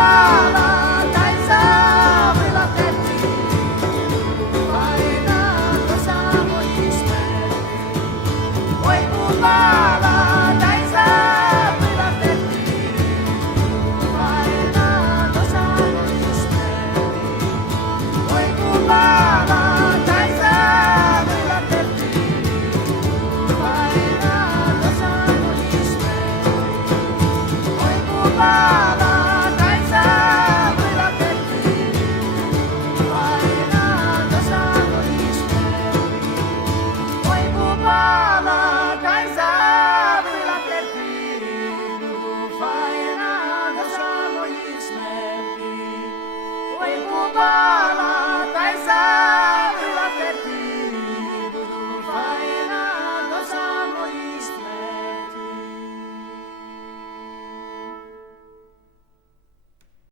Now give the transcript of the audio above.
купала, та й забила терпі, файна до самої смерті. Ой, купала, та й забила терпі, файна до самої смерті. Ой, купала, та й забила терпі, файна до самої смерті. Ой, купала, та й забила терпі, файна до самої смерті. Ой, купала, та й забила терпі, файна до самої смерті. Ой, купала.